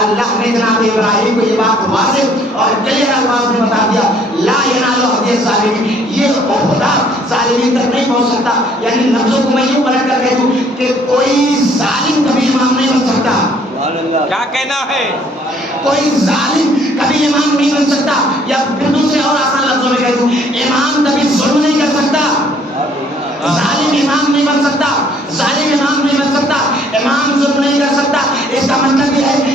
अल्लाह ने जनाब इब्राहिम को ये बात वाज़ेह और क्लियर अल्फाज में बता दिया, ला यनालु अहदिय ज़ालिमीन, ये खुदा ज़ालिमीन तक नहीं पहुंच सकता। यानी लफ्ज़ों को मैं यूं पलट कर कह दूं कि कोई जालिम कभी इमाम नहीं बन सकता। क्या कहना है? कोई जालिम कभी इमाम नहीं बन सकता। या फिर दूसरे और आसान लफ्जों में कह दूं, इमाम कभी जुल्म नहीं कर सकता, जालिम इमाम नहीं बन सकता, जालिम इमाम नहीं बन सकता, इमाम जुल्म नहीं कर सकता। इसका मतलब यह है कि